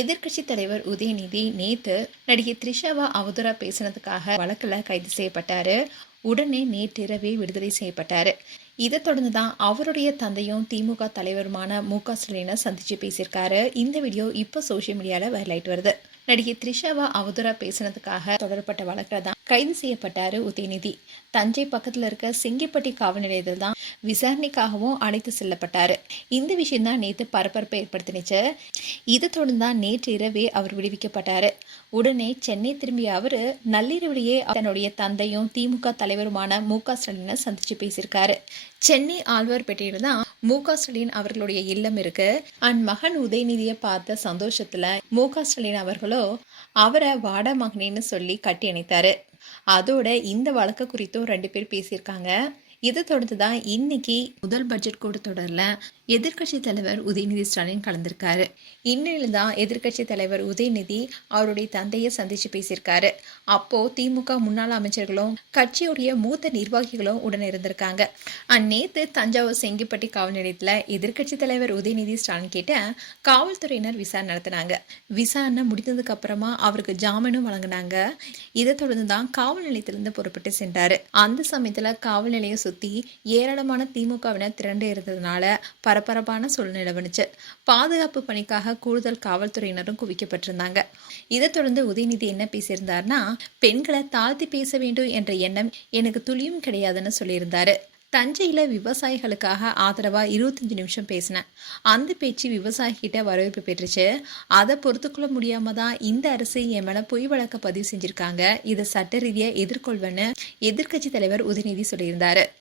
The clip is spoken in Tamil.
எதிர்க்கட்சி தலைவர் உதயநிதி நேத்து நடிகை த்ரிஷாவா அவதூறா பேசினதுக்காக வழக்குல கைது செய்யப்பட்டாரு. உடனே நேற்றிரவே விடுதலை செய்யப்பட்டாரு. இதை தொடர்ந்து தான் அவருடைய தந்தையும் திமுக தலைவருமான மு.க.ஸ்டாலினை சந்திச்சு பேசியிருக்காரு. இந்த வீடியோ இப்போ சோசியல் மீடியால வைரல் ஆயிட்டு வருது. நடிகை த்ரிஷாவா அவதூறா பேசினதுக்காக தொடரப்பட்ட வழக்கில் தான் கைது செய்யப்பட்டாரு உதயநிதி. தஞ்சை பக்கத்துல இருக்க செங்கிப்பட்டி காவல் நிலையத்தில் தான் விசாரணைக்காகவும் அழைத்து செல்லப்பட்டாரு. இந்த விஷயம் தான் நேற்று பரபரப்பை ஏற்படுத்தினுச்சு. இதை தொடர்ந்து தான் நேற்று இரவே அவர் விடுவிக்கப்பட்டாரு. உடனே சென்னை திரும்பிய அவரு நள்ளிரவிலேயே தன்னுடைய தந்தையும் திமுக தலைவருமான மு.க.ஸ்டாலினை சந்திச்சு பேசியிருக்காரு. சென்னை ஆழ்வார்பேட்டையில தான் மு.க.ஸ்டாலின் அவர்களுடைய இல்லம் இருக்கு. மகன் உதயநிதியை பார்த்த சந்தோஷத்துல மு.க.ஸ்டாலின் அவர்களோ அவரை வாடா மகனேன்னு சொல்லி கட்டி அணைத்தாரு. அதோட இந்த வழக்கு குறித்தும் 2 பேர் பேசியிருக்காங்க. இதை தொடர்ந்து தான் இன்னைக்கு முதல் பட்ஜெட் கூட்டத்தொடரில் எதிர்க்கட்சி தலைவர் உதயநிதி ஸ்டாலின் கலந்திருக்காரு. இந்நிலையில் தான் எதிர்க்கட்சி தலைவர் உதயநிதி அவருடைய தந்தையை சந்திச்சு பேசியிருக்காரு. அப்போ திமுக முன்னாள் அமைச்சர்களும் கட்சியுடைய மூத்த நிர்வாகிகளும் உடன் இருந்திருக்காங்க. நேற்று தஞ்சாவூர் செங்கிப்பட்டி காவல் நிலையத்தில் எதிர்க்கட்சி தலைவர் உதயநிதி ஸ்டாலின் கிட்ட காவல்துறையினர் விசாரணை நடத்தினாங்க. விசாரணை முடிந்ததுக்கு அப்புறமா அவருக்கு ஜாமீனும் வழங்கினாங்க. இதை தொடர்ந்து தான் காவல் நிலையத்திலிருந்து புறப்பட்டு சென்றாரு. அந்த சமயத்தில் காவல் நிலையம் சுற்றி ஏராளமான திமுகவினர் திரண்டு இருந்ததுனால பரபரப்பான சூழ்நிலை நிலவுனுச்சு. பாதுகாப்பு பணிக்காக கூடுதல் காவல்துறையினரும் குவிக்கப்பட்டிருந்தாங்க. இதை தொடர்ந்து உதயநிதி என்ன பேசியிருந்தார்னா, பெண்களை தாழ்த்தி பேச வேண்டும் என்ற எண்ணம் எனக்கு துளியும் கிடையாதுன்னு சொல்லியிருந்தாரு. தஞ்சையில் விவசாயிகளுக்காக ஆதரவா 25 நிமிஷம் பேசினேன். அந்த பேச்சு விவசாயிகிட்ட வரவேற்பு பெற்றுச்சு. அதை பொறுத்துக்கொள்ள முடியாம தான் இந்த அரசு என் மேல பொய் வழக்க பதிவு செஞ்சிருக்காங்க. இதை சட்ட ரீதியா எதிர்கொள்வேன்னு எதிர்க்கட்சி தலைவர் உதயநிதி சொல்லியிருந்தாரு.